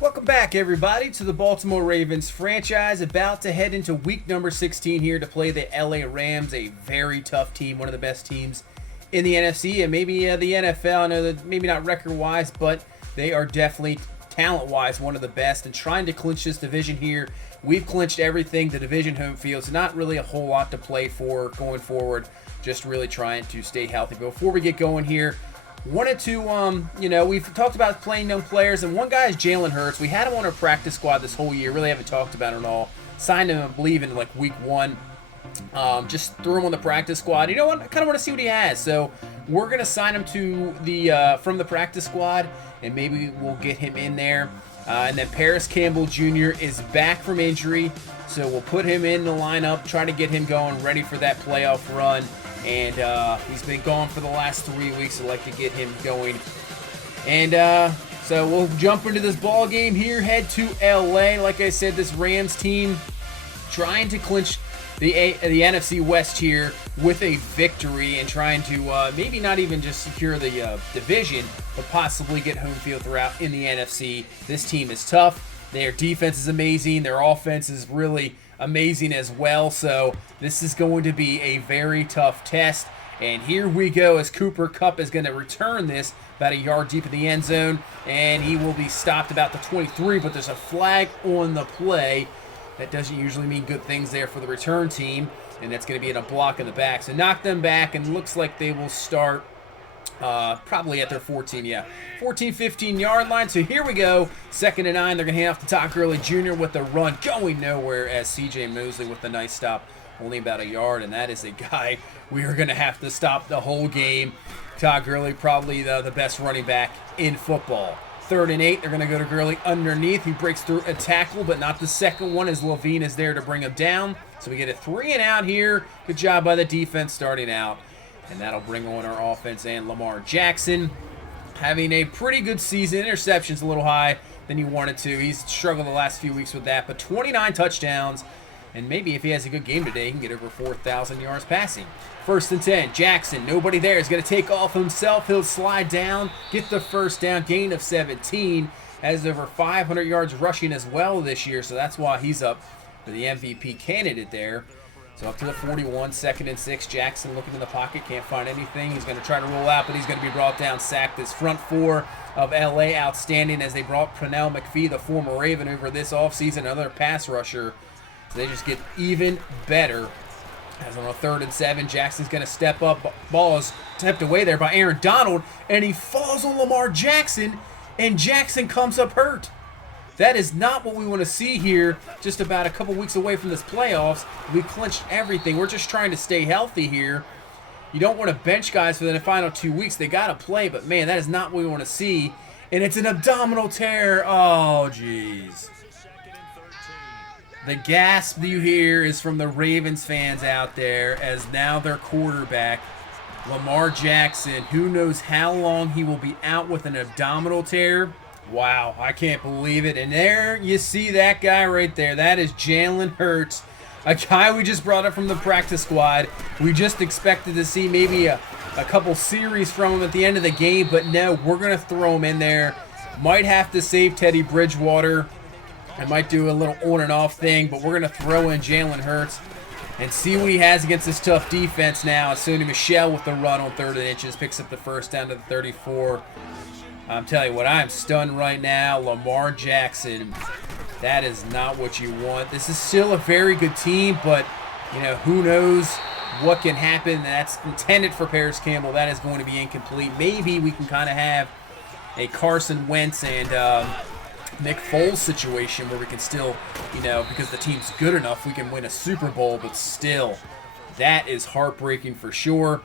Welcome back, everybody, to the Baltimore Ravens franchise. About to head into week number 16 here to play the LA Rams, a very tough team, one of the best teams in the NFC and maybe the NFL. I know that maybe not record-wise, but they are definitely talent-wise one of the best. And trying to clinch this division here, we've clinched everything, the division home field, so not really a whole lot to play for going forward. Just really trying to stay healthy. But before we get going here, wanted to, we've talked about playing young players, and one guy is Jalen Hurts. We had him on our practice squad this whole year. Really haven't talked about it at all. Signed him, I believe, in like week one. Just threw him on the practice squad. You know what? I kind of want to see what he has. So we're going to sign him to the from the practice squad, and maybe we'll get him in there. And then Paris Campbell Jr. is back from injury, so we'll put him in the lineup, try to get him going, ready for that playoff run. And he's been gone for the last 3 weeks, so I'd like to get him going. And so we'll jump into this ball game here, head to LA. Like I said, this Rams team trying to clinch the NFC West here with a victory and trying to maybe not even just secure the division, but possibly get home field throughout in the NFC. This team is tough. Their defense is amazing. Their offense is really amazing as well. So this is going to be a very tough test. And here we go as Cooper Kupp is going to return this about a yard deep in the end zone. And he will be stopped about the 23, but there's a flag on the play. That doesn't usually mean good things there for the return team. And that's going to be in a block in the back. So knock them back, and looks like they will start probably at their 14, 15 yard line. So here we go, 2nd and 9. They're going to hand off to Todd Gurley Jr. with the run going nowhere, as CJ Mosley with the nice stop, only about a yard. And that is a guy we are going to have to stop the whole game. Todd Gurley, probably the best running back in football. 3rd and 8, they're going to go to Gurley underneath. He breaks through a tackle, but not the second one, as Levine is there to bring him down. So we get a 3 and out here. Good job by the defense starting out. And that'll bring on our offense and Lamar Jackson having a pretty good season. Interceptions a little high than he wanted to. He's struggled the last few weeks with that, but 29 touchdowns. And maybe if he has a good game today, he can get over 4,000 yards passing. 1st and 10, Jackson, nobody there. He's going to take off himself. He'll slide down, get the first down, gain of 17. Has over 500 yards rushing as well this year, so that's why he's up for the MVP candidate there. So up to the 41, 2nd and 6. Jackson looking in the pocket, can't find anything. He's going to try to roll out, but he's going to be brought down, sacked. This front four of LA outstanding, as they brought Pernell McPhee, the former Raven, over this offseason, another pass rusher. So they just get even better. As on a 3rd and 7, Jackson's going to step up. Ball is tipped away there by Aaron Donald, and he falls on Lamar Jackson, and Jackson comes up hurt. That is not what we want to see here, just about a couple weeks away from this playoffs. We clinched everything. We're just trying to stay healthy here. You don't want to bench guys for the final 2 weeks. They got to play, but man, that is not what we want to see. And it's an abdominal tear. Oh, jeez. The gasp you hear is from the Ravens fans out there, as now their quarterback, Lamar Jackson, who knows how long he will be out with an abdominal tear. Wow, I can't believe it. And there you see that guy right there. That is Jalen Hurts, a guy we just brought up from the practice squad. We just expected to see maybe a couple series from him at the end of the game, but no, we're going to throw him in there. Might have to save Teddy Bridgewater. I might do a little on and off thing, but we're going to throw in Jalen Hurts and see what he has against this tough defense now. And Sony Michel with the run on 3rd and inches picks up the first down to the 34. I'm telling you what, I am stunned right now. Lamar Jackson, that is not what you want. This is still a very good team, but, who knows what can happen. That's intended for Paris Campbell. That is going to be incomplete. Maybe we can kind of have a Carson Wentz and Nick Foles situation where we can still, because the team's good enough, we can win a Super Bowl, but still, that is heartbreaking for sure.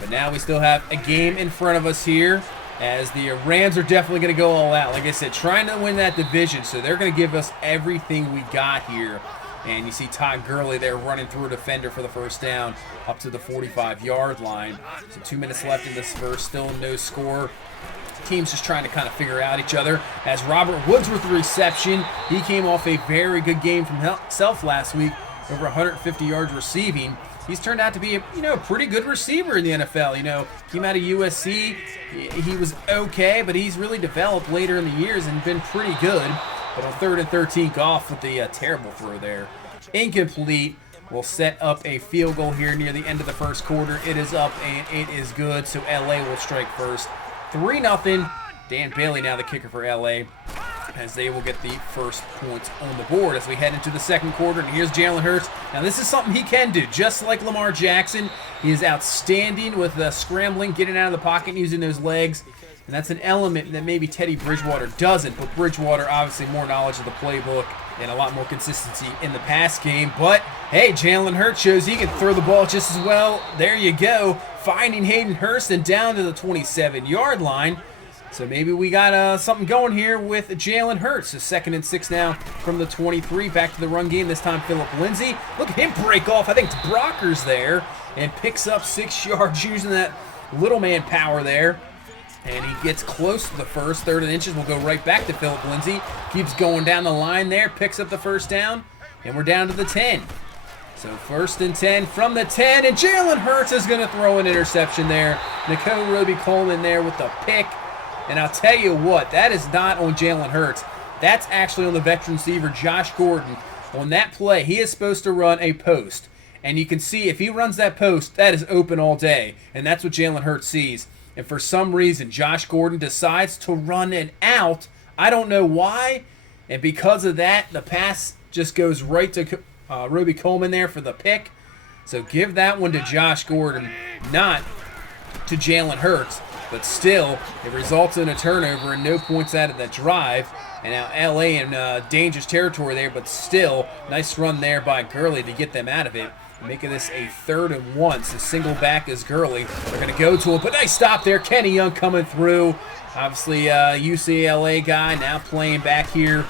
But now we still have a game in front of us here, as the Rams are definitely going to go all out. Like I said, trying to win that division, so they're going to give us everything we got here. And you see Todd Gurley there running through a defender for the first down up to the 45-yard line. So 2 minutes left in this first, still no score. Teams just trying to kind of figure out each other. As Robert Woods with the reception, he came off a very good game from himself last week, over 150 yards receiving. he's turned out to be a pretty good receiver in the NFL. Came out of USC, he was okay, but he's really developed later in the years and been pretty good. But on 3rd and 13, Goff with the terrible throw there. Incomplete. Will set up a field goal here near the end of the first quarter. It is up and it is good, so LA will strike first. 3-0. Dan Bailey now the kicker for LA, as they will get the first points on the board as we head into the second quarter. And here's Jalen Hurts. Now this is something he can do, just like Lamar Jackson. He is outstanding with scrambling, getting out of the pocket, and using those legs. And that's an element that maybe Teddy Bridgewater doesn't. But Bridgewater, obviously, more knowledge of the playbook and a lot more consistency in the pass game. But, hey, Jalen Hurts shows he can throw the ball just as well. There you go. Finding Hayden Hurst and down to the 27-yard line. So maybe we got something going here with Jalen Hurts. So 2nd and 6 now from the 23. Back to the run game. This time Phillip Lindsay. Look at him break off. I think it's Brockers there. And picks up 6 yards using that little man power there. And he gets close to the first. 3rd and inches will go right back to Phillip Lindsay. Keeps going down the line there. Picks up the first down. And we're down to the 10. So 1st and 10 from the 10. And Jalen Hurts is going to throw an interception there. Nicole Roby-Coleman there with the pick. And I'll tell you what, that is not on Jalen Hurts. That's actually on the veteran receiver, Josh Gordon. On that play, he is supposed to run a post. And you can see if he runs that post, that is open all day. And that's what Jalen Hurts sees. And for some reason, Josh Gordon decides to run it out. I don't know why. And because of that, the pass just goes right to Roby-Coleman there for the pick. So give that one to Josh Gordon, not to Jalen Hurts. But still, it results in a turnover and no points out of that drive. And now LA in dangerous territory there, but still, nice run there by Gurley to get them out of it. Making this a 3rd and 1. So single back is Gurley. They're going to go to him, but nice stop there. Kenny Young coming through. Obviously, UCLA guy now playing back here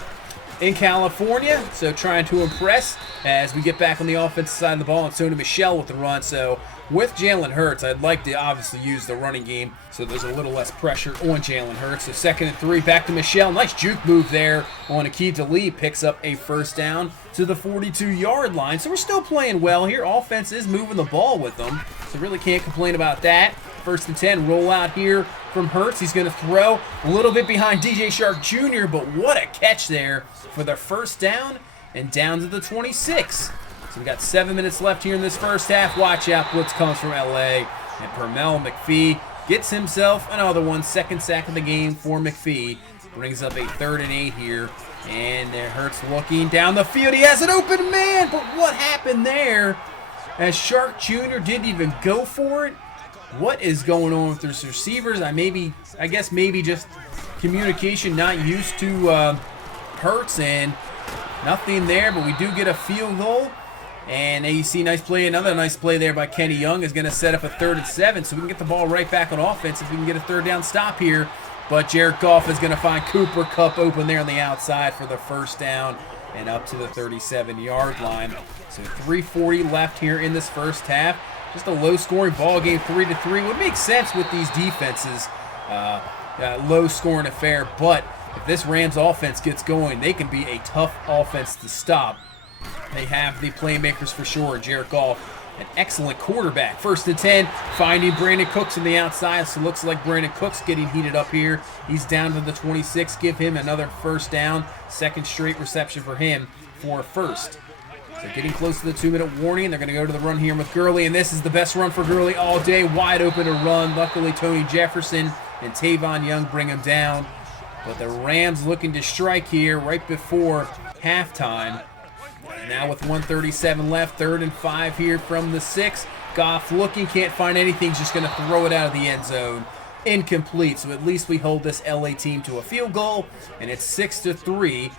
in California. So trying to impress as we get back on the offensive side of the ball. And Sony Michel with the run. So with Jalen Hurts, I'd like to obviously use the running game so there's a little less pressure on Jalen Hurts. So 2nd and 3, back to Michel. Nice juke move there on Aqib Talib. Picks up a first down to the 42-yard line. So we're still playing well here. Offense is moving the ball with them, so really can't complain about that. 1st and 10, roll out here from Hurts. He's going to throw a little bit behind DJ Shark Jr., but what a catch there for the first down and down to the 26. So we got 7 minutes left here in this first half. Watch out, blitz comes from LA. And Permel McPhee gets himself another one. 2nd sack of the game for McPhee. Brings up a 3rd and 8 here. And there Hurts looking down the field. He has an open man, but what happened there? As Shark Jr. didn't even go for it. What is going on with those receivers? I guess maybe just communication, not used to Hurts, and nothing there, but we do get a field goal. And you see another nice play there by Kenny Young is going to set up a 3rd and 7, so we can get the ball right back on offense if we can get a 3rd down stop here. But Jared Goff is going to find Cooper Kupp open there on the outside for the first down and up to the 37-yard line. So 3:40 left here in this first half. Just a low-scoring ball game, 3-3. Would make sense with these defenses, low-scoring affair. But if this Rams offense gets going, they can be a tough offense to stop. They have the playmakers for sure. Jared Goff, an excellent quarterback. 1st and 10, finding Brandon Cooks on the outside. So looks like Brandon Cooks getting heated up here. He's down to the 26. Give him another first down. 2nd straight reception for him for a first. So getting close to the 2-minute warning. They're going to go to the run here with Gurley. And this is the best run for Gurley all day. Wide open to run. Luckily, Tony Jefferson and Tavon Young bring him down. But the Rams looking to strike here right before halftime. Now with 1:37 left, 3rd and 5 here from the 6. Goff looking, can't find anything, just going to throw it out of the end zone. Incomplete, so at least we hold this LA team to a field goal, and it's 6-3.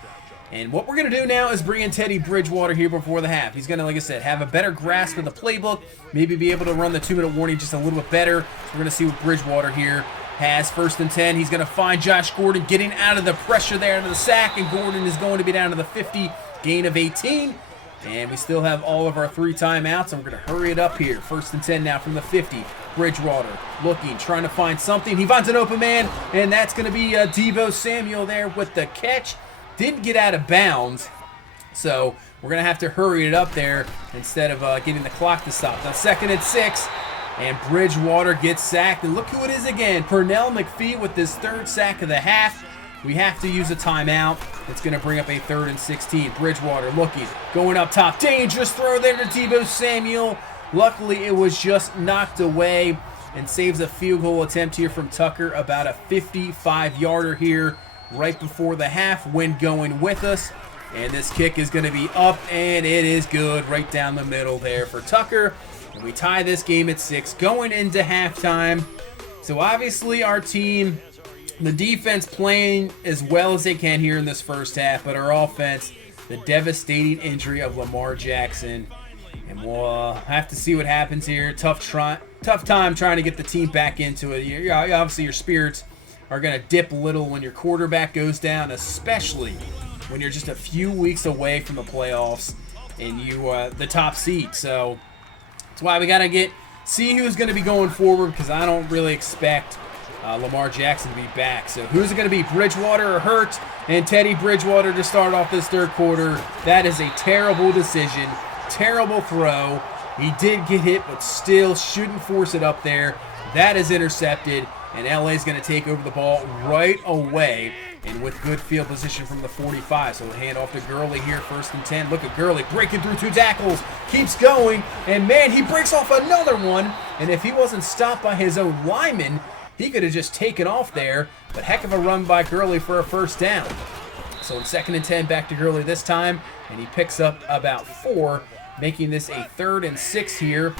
And what we're going to do now is bring in Teddy Bridgewater here before the half. He's going to, like I said, have a better grasp of the playbook, maybe be able to run the 2-minute warning just a little bit better. So we're going to see what Bridgewater here has. 1st and 10, he's going to find Josh Gordon getting out of the pressure there into the sack, and Gordon is going to be down to the 50. Gain of 18, and we still have all of our 3 timeouts, and we're going to hurry it up here. 1st and 10 now from the 50. Bridgewater looking, trying to find something. He finds an open man, and that's going to be Deebo Samuel there with the catch. Didn't get out of bounds, So we're going to have to hurry it up there instead of getting the clock to stop. Now 2nd and 6, and Bridgewater gets sacked. And look who it is again, Pernell McPhee with his 3rd sack of the half. We have to use a timeout. It's going to bring up a 3rd and 16. Bridgewater looking, going up top. Dangerous throw there to Deebo Samuel. Luckily, it was just knocked away and saves a field goal attempt here from Tucker. About a 55-yarder here right before the half. Wind going with us. And this kick is going to be up, and it is good right down the middle there for Tucker. And we tie this game at 6 going into halftime. So obviously our team, the defense playing as well as they can here in this first half, but our offense, the devastating injury of Lamar Jackson. And we'll have to see what happens here. Tough time trying to get the team back into it. Obviously your spirits are going to dip a little when your quarterback goes down, especially when you're just a few weeks away from the playoffs and you the top seed. So that's why we got to see who's going to be going forward, because I don't really expect Lamar Jackson to be back. So who's it going to be, Bridgewater or Hurts? And Teddy Bridgewater to start off this 3rd quarter. That is a terrible decision, terrible throw. He did get hit, but still shouldn't force it up there. That is intercepted, and LA's going to take over the ball right away, and with good field position from the 45. So we'll hand off to Gurley here, 1st and 10. Look at Gurley breaking through 2 tackles, keeps going, and man, he breaks off another one. And if he wasn't stopped by his own lineman, he could have just taken off there. But heck of a run by Gurley for a 1st down. So in 2nd and 10, back to Gurley this time, and he picks up about 4, making this a 3rd and 6 here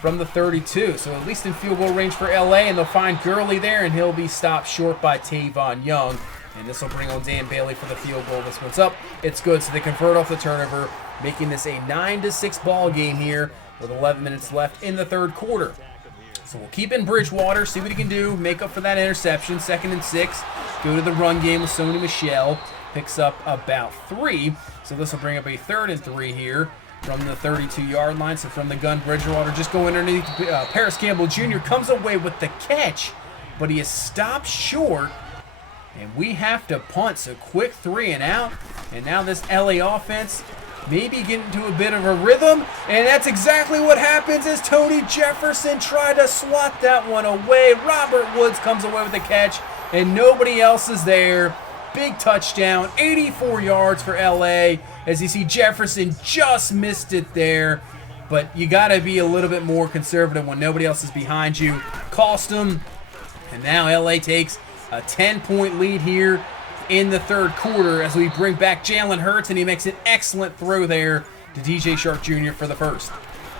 from the 32. So at least in field goal range for LA, and they'll find Gurley there, and he'll be stopped short by Tavon Young. And this will bring on Dan Bailey for the field goal. This one's up. It's good, so they convert off the turnover, making this a 9-6 ball game here with 11 minutes left in the 3rd quarter. So we'll keep in Bridgewater, see what he can do, make up for that interception. 2nd and 6, go to the run game with Sony Michel. Picks up about 3, so this will bring up a 3rd and 3 here from the 32-yard line. So from the gun, Bridgewater just going underneath. Paris Campbell Jr. comes away with the catch, but he is stopped short. And we have to punt, so quick 3 and out. And now this LA offense maybe getting into a bit of a rhythm. And that's exactly what happens as Tony Jefferson tried to swat that one away. Robert Woods comes away with the catch, and nobody else is there. Big touchdown, 84 yards for LA. As you see, Jefferson just missed it there. But you got to be a little bit more conservative when nobody else is behind you. Cost them. And now LA takes a 10-point lead here in the 3rd quarter as we bring back Jalen Hurts, and he makes an excellent throw there to DJ Shark Jr. for the 1st.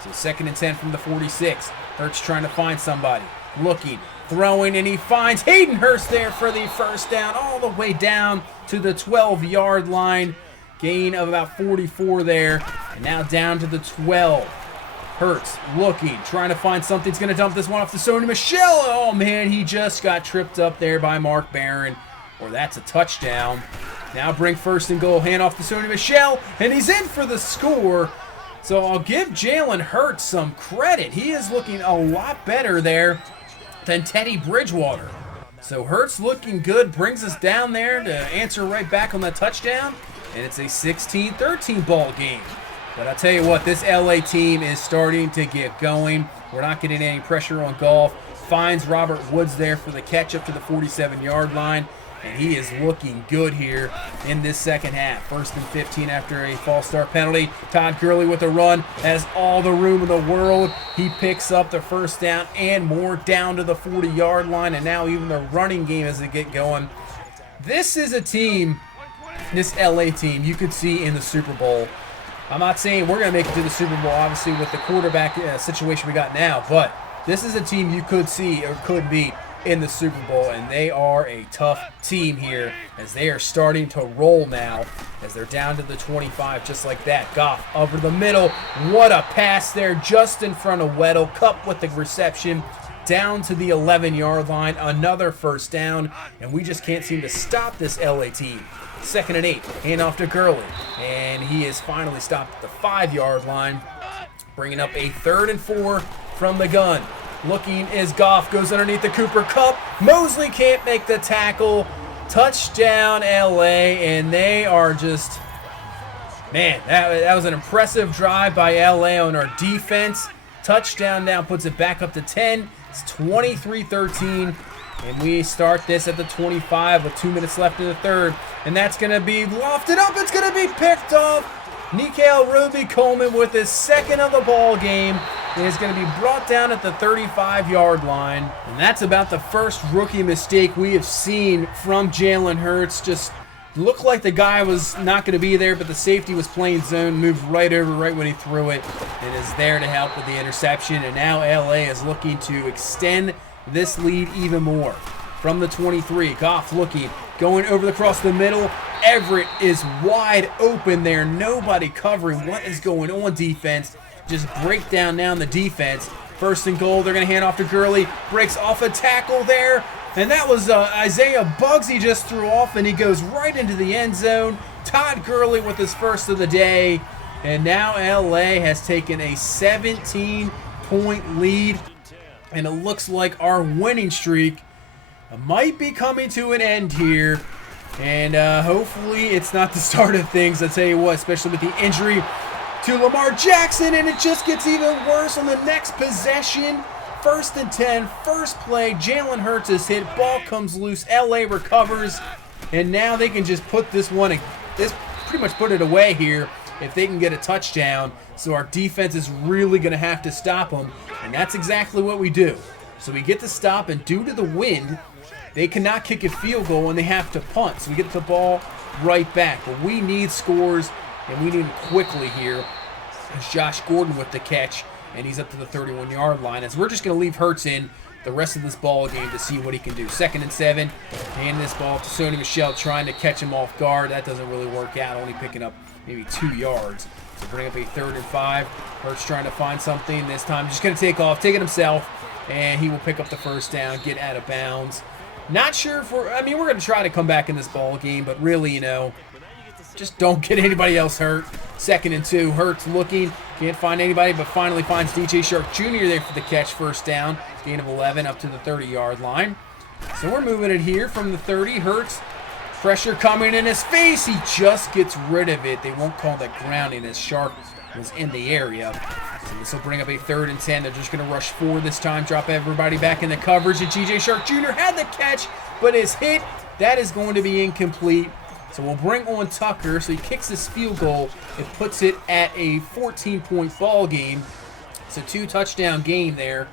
So 2nd and 10 from the 46. Hurts trying to find somebody. Looking, throwing, and he finds Hayden Hurst there for the 1st down, all the way down to the 12-yard line. Gain of about 44 there, and now down to the 12. Hurts looking, trying to find something. He's going to dump this one off to Sony Michel. Oh, man, he just got tripped up there by Mark Barron, or that's a touchdown. Now bring 1st and goal, hand off to Sony Michel, and he's in for the score. So I'll give Jalen Hurts some credit. He is looking a lot better there than Teddy Bridgewater. So Hurts looking good, brings us down there to answer right back on that touchdown, and it's a 16-13 ball game. But I'll tell you what, this LA team is starting to get going. We're not getting any pressure on Goff. Finds Robert Woods there for the catch up to the 47-yard line. And he is looking good here in this 2nd half. 1st and 15 after a false start penalty. Todd Gurley with a run. Has all the room in the world. He picks up the 1st down and more down to the 40-yard line. And now even the running game as they get going. This is a team, this LA team, you could see in the Super Bowl. I'm not saying we're going to make it to the Super Bowl, obviously, with the quarterback situation we got now. But this is a team you could see or could beat in the Super Bowl, and they are a tough team here as they are starting to roll now as they're down to the 25 just like that. Goff over the middle. What a pass there just in front of Weddle. Cup with the reception down to the 11-yard line. Another 1st down, and we just can't seem to stop this LA team. 2nd and 8, hand off to Gurley, and he is finally stopped at the 5-yard line, bringing up a 3rd and 4 from the gun. Looking as Goff goes underneath the Cooper Kupp. Mosley can't make the tackle. Touchdown LA, and they are just Man, that was an impressive drive by LA on our defense. Touchdown now puts it back up to 10. It's 23-13. And we start this at the 25 with 2 minutes left in the third. And that's going to be lofted up. It's going to be picked off. Nikhil Roby-Coleman with his second of the ball game. And it's going to be brought down at the 35-yard line. And that's about the first rookie mistake we have seen from Jalen Hurts. Just looked like the guy was not going to be there, but the safety was playing zone, moved right over right when he threw it, and is there to help with the interception. And now LA is looking to extend this lead even more. From the 23, Goff looking, going over across the middle. Everett is wide open there. Nobody covering. What is going on, defense? Just break down the defense. First and goal, they're going to hand off to Gurley. Breaks off a tackle there. And that was Isaiah Buggs he just threw off, and he goes right into the end zone. Todd Gurley with his first of the day. And now LA has taken a 17-point lead. And it looks like our winning streak might be coming to an end here. And hopefully it's not the start of things. I'll tell you what, especially with the injury to Lamar Jackson. And it just gets even worse on the next possession. First and 10, first play. Jalen Hurts is hit. Ball comes loose. LA recovers. And now they can just put this pretty much put it away here if they can get a touchdown. So our defense is really going to have to stop them. And that's exactly what we do. So we get to stop, and due to the wind, they cannot kick a field goal and they have to punt. So we get the ball right back. But we need scores, and we need them quickly here. It's Josh Gordon with the catch, and he's up to the 31-yard line. As we're just going to leave Hurts in the rest of this ball game to see what he can do. 2nd and 7, handing this ball to Sony Michel, trying to catch him off guard. That doesn't really work out, only picking up maybe 2 yards. So bring up a 3rd and 5. Hurts trying to find something. This time just going to take it himself, and he will pick up the first down, get out of bounds. Not sure if we're going to try to come back in this ball game, but really, just don't get anybody else hurt. 2nd and 2, Hurts looking, can't find anybody, but finally finds DJ Shark Jr. there for the catch, first down. Gain of 11 up to the 30-yard line. So we're moving it here from the 30. Hurts, pressure coming in his face. He just gets rid of it. They won't call that grounding as Shark was in the area. So this will bring up a 3rd and 10. They're just going to rush forward this time, drop everybody back in the coverage. And DJ Shark Jr. had the catch, but is hit. That is going to be incomplete. So we'll bring on Tucker. So he kicks this field goal. It puts it at a 14-point ball game. It's a 2-touchdown game there.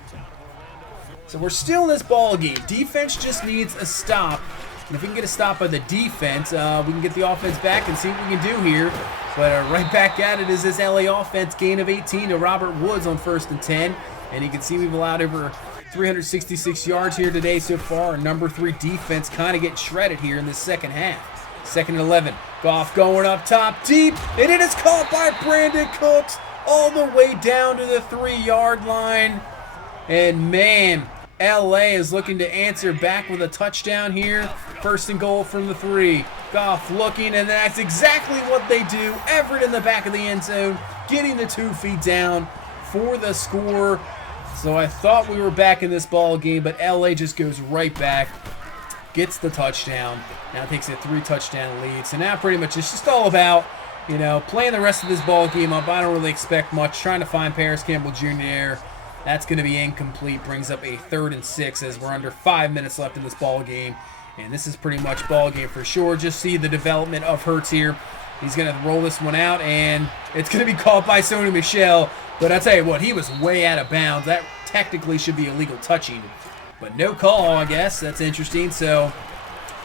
So we're still in this ball game. Defense just needs a stop. And if we can get a stop by the defense, we can get the offense back and see what we can do here. But right back at it is this LA offense. Gain of 18 to Robert Woods on 1st and 10. And you can see we've allowed over 366 yards here today so far. Our number 3 defense kind of getting shredded here in the second half. 2nd and 11. Goff going up top deep. And it is caught by Brandon Cooks all the way down to the 3-yard line. And man, LA is looking to answer back with a touchdown here. 1st and goal from the 3. Goff looking, and that's exactly what they do. Everett in the back of the end zone, getting the 2 feet down for the score. So I thought we were back in this ball game, but LA just goes right back, gets the touchdown. Now takes a 3-touchdown lead. So now pretty much it's just all about, playing the rest of this ball game up. I don't really expect much. Trying to find Paris Campbell Jr. That's going to be incomplete. Brings up a 3rd and 6 as we're under 5 minutes left in this ball game. And this is pretty much ball game for sure. Just see the development of Hurts here. He's going to roll this one out, and it's going to be caught by Sony Michel. But I tell you what, he was way out of bounds. That technically should be illegal touching. But no call, I guess. That's interesting. So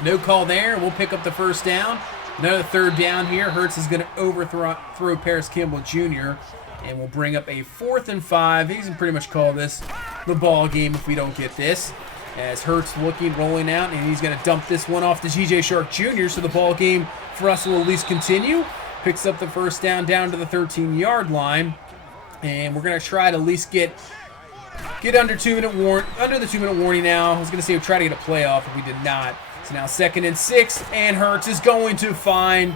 no call there. We'll pick up the first down. Another 3rd down here. Hurts is going to overthrow Paris Campbell Jr. And we'll bring up a 4th and 5. He's going to pretty much call this the ball game if we don't get this. As Hurts looking, rolling out, and he's going to dump this one off to DJ Shark Jr. So the ball game for us will at least continue. Picks up the first down to the 13-yard line. And we're going to try to at least get under the 2-minute warning now. I was going to say we'll try to get a playoff, but we did not. So now 2nd and 6, and Hurts is going to find,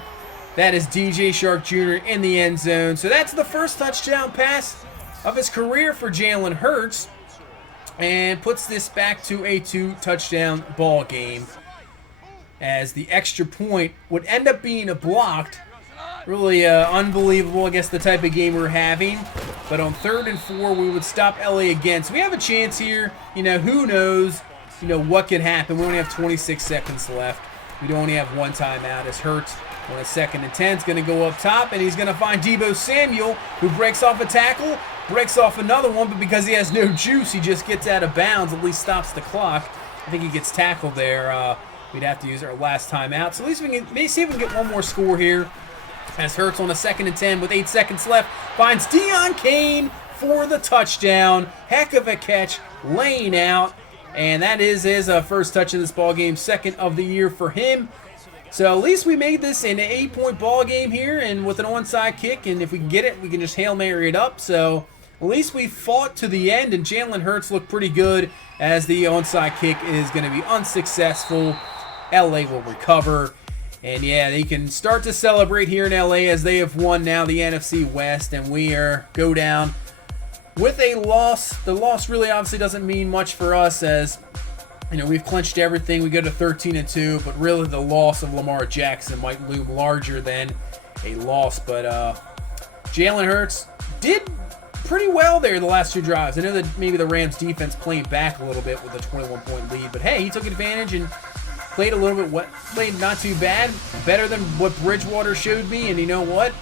that is DJ Shark Jr. in the end zone. So that's the first touchdown pass of his career for Jalen Hurts, and puts this back to a 2-touchdown ball game, as the extra point would end up being blocked really unbelievable, I guess, the type of game we're having. But on 3rd and 4, we would stop LA again. So we have a chance here. You know, who knows, you know, what could happen. We only have 26 seconds left. We only have one timeout. As Hurts on a 2nd and 10 is going to go up top, and he's going to find Deebo Samuel, who breaks off a tackle, breaks off another one, but because he has no juice, he just gets out of bounds, at least stops the clock. I think he gets tackled there. We'd have to use our last timeout. So at least we can maybe see if we can get one more score here. As Hurts on a 2nd and 10 with 8 seconds left finds Deion Kane for the touchdown. Heck of a catch, laying out. And that is his first touch in this ball game, 2nd of the year for him. So at least we made this an 8-point ball game here, and with an onside kick. And if we can get it, we can just Hail Mary it up. So at least we fought to the end, and Jalen Hurts looked pretty good as the onside kick is going to be unsuccessful. LA will recover. And yeah, they can start to celebrate here in LA as they have won now the NFC West, and we go down with a loss. The loss really obviously doesn't mean much for us, as you know, we've clinched everything. We go to 13-2, but really the loss of Lamar Jackson might loom larger than a loss. But Jalen Hurts did pretty well there the last 2 drives. I know that maybe the Rams defense playing back a little bit with a 21-point lead, but hey, he took advantage and played a little bit, played not too bad, better than what Bridgewater showed me. And you know what?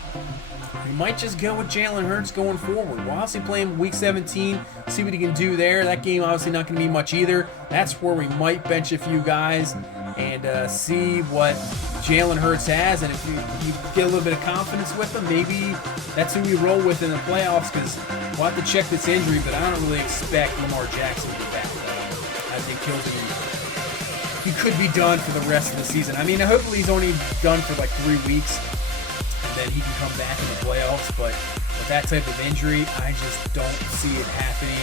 We might just go with Jalen Hurts going forward. We'll obviously play him week 17, see what he can do there. That game obviously not going to be much either. That's where we might bench a few guys and see what Jalen Hurts has. And if you get a little bit of confidence with him, maybe that's who we roll with in the playoffs, because we'll have to check this injury, but I don't really expect Lamar Jackson to be back. I think he could be done for the rest of the season. I mean, hopefully he's only done for like 3 weeks, and then he can come back in the playoffs. But with that type of injury, I just don't see it happening.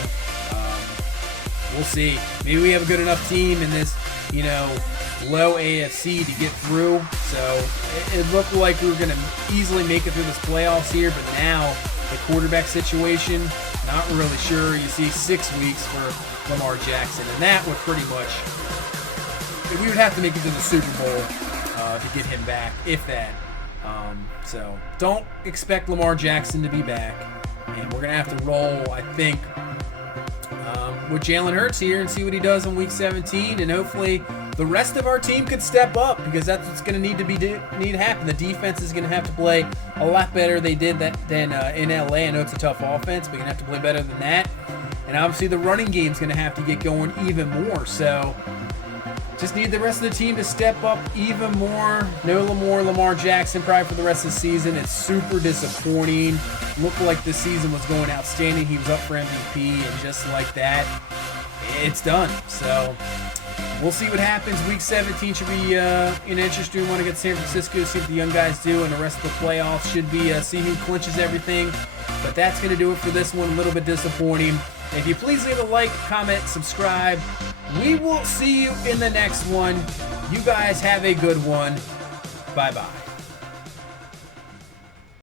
We'll see. Maybe we have a good enough team in this, you know, low AFC to get through. So it looked like we were going to easily make it through this playoffs here, but now the quarterback situation, not really sure. You see 6 weeks for Lamar Jackson, and that would pretty much, we would have to make it to the Super Bowl to get him back, if that. So don't expect Lamar Jackson to be back, and we're going to have to roll, I think, with Jalen Hurts here and see what he does in week 17, and hopefully the rest of our team could step up, because that's what's going to need to happen. The defense is going to have to play a lot better than in LA. I know it's a tough offense, but you're going to have to play better than that. And obviously the running game is going to have to get going even more. So just need the rest of the team to step up even more. No Lamar Jackson probably for the rest of the season. It's super disappointing. Looked like the season was going outstanding. He was up for MVP, and just like that, it's done. So we'll see what happens. Week 17 should be an interesting one against San Francisco. See what the young guys do, and the rest of the playoffs should be see who clinches everything. But that's going to do it for this one. A little bit disappointing. If you please leave a like, comment, subscribe. We will see you in the next one. You guys have a good one. Bye-bye.